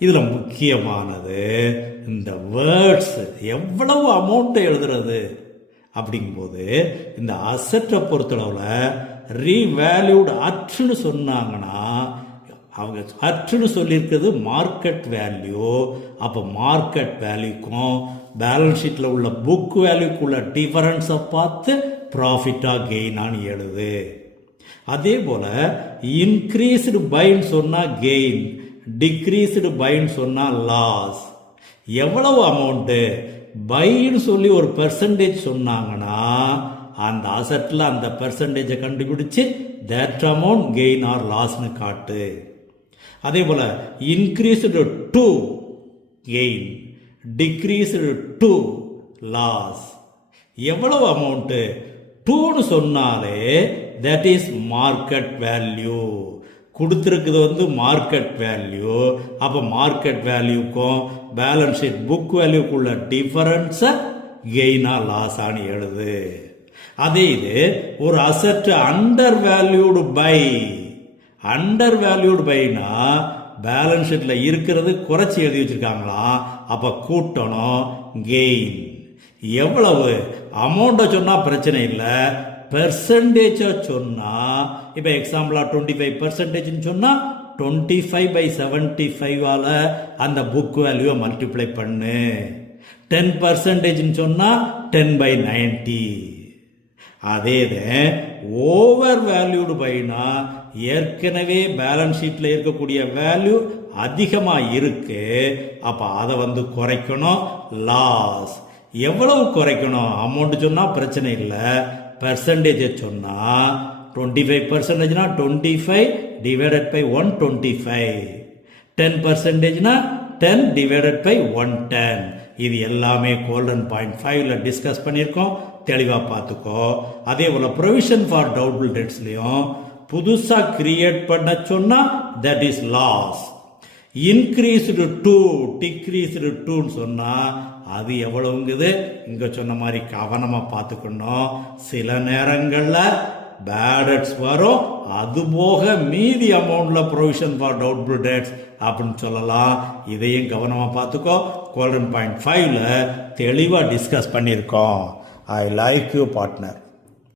இதில் முக்கியமானது இந்த வேர்ட்ஸ் எவ்வளவு அமௌண்ட்டை எழுதுறது அப்படிங்கும்போது இந்த அசட்டை பொறுத்தளவில் ரீவேல்யூடு அற்றுன்னு சொன்னாங்கன்னா அவங்க அற்றுன்னு சொல்லியிருக்கிறது மார்க்கெட் வேல்யூ. அப்போ மார்க்கெட் வேல்யூக்கும் பேலன்ஸ் ஷீட்டில் உள்ள புக் வேல்யூக்குள்ள டிஃபரன்ஸை பார்த்து ப்ராஃபிட்டாக கெயினான்னு எழுது. அதே போல் இன்க்ரீஸ்டு பைன்னு சொன்னால் கெயின், டிக்ரீஸ்டு பைன்னு சொன்னால் லாஸ். எவ்வளவு அமௌண்ட்டு பைன்னு சொல்லி ஒரு பெர்சன்டேஜ் சொன்னாங்கன்னா அந்த அசட்டில் அந்த பெர்சன்டேஜை கண்டுபிடிச்சு தட் அமௌண்ட் கெயின் ஆர் லாஸ்னு காட்டு. அதே போல் increased to gain, decreased to loss. எவ்வளவு அமௌண்ட்டு டூன்னு சொன்னாலே தட் இஸ் மார்க்கெட் வேல்யூ. கொடுத்துருக்குது மார்க்கெட் வேல்யூ. அப்போ மார்க்கெட் வேல்யூக்கும் பேலன்ஸ் ஷீட் புக் வேல்யூக்குள்ள டிஃபரன்ஸை கெயினா லாஸான்னு எழுது. அதே இது ஒரு asset undervalued by, undervalued பைனா பேலன்ஸ் ஷீட்டில் இருக்கிறது குறைச்சி எழுதி வச்சிருக்காங்களா, அப்போ கூட்டணும் கெயின். எவ்வளவு அமௌண்ட்டை சொன்னால் பிரச்சனை இல்லை, பெர்சன்டேஜை சொன்னால் இப்போ எக்ஸாம்பிளா 25% சொன்னால் 25/75 அந்த புக் வேல்யூவை மல்டிப்ளை பண்ணு. 10% சொன்னால் 10/90. அதே ஓவர் வேல்யூடு பைனா ஏற்கனவே பேலன்ஸ் ஷீட்டில் இருக்கக்கூடிய வேல்யூ அதிகமாக இருக்கு, அப்போ அதை குறைக்கணும் லாஸ். எவ்வளவு குறைக்கணும் அமௌண்ட் சொன்னால் பிரச்சனை இல்லை, பெர்சன்டேஜை சொன்னால் 25%னா 25 டிவைடட் பை 125, 10%னா 10 டிவைடட் பை 110. இது எல்லாமே கோல்டன் பாயிண்ட் 5ல டிஸ்கஸ் பண்ணியிருக்கோம், தெளிவாக பார்த்துக்கோ. அதே போல் ப்ரொவிஷன் ஃபார் டவுட்ஃபுல் டெட்ஸ்லையும் புதுசாக கிரியேட் பண்ண சொன்னால் that is loss. Increased to, decreased டூன்னு சொன்னால் அது எவ்வளவுங்குது இங்கே சொன்ன மாதிரி கவனமாக பார்த்துக்கணும். சில நேரங்களில் பேடட்ஸ் வரும், அது போக மீதி அமௌண்ட்ல ப்ரொவிஷன் ஃபார் டவுட்ஃபுல் டெட்ஸ் அப்படின்னு சொல்லலாம். இதையும் கவனமாக பார்த்துக்கோ. கோல்டன் பாயிண்ட் 5ல தெளிவாக டிஸ்கஸ் பண்ணியிருக்கோம். I like you partner.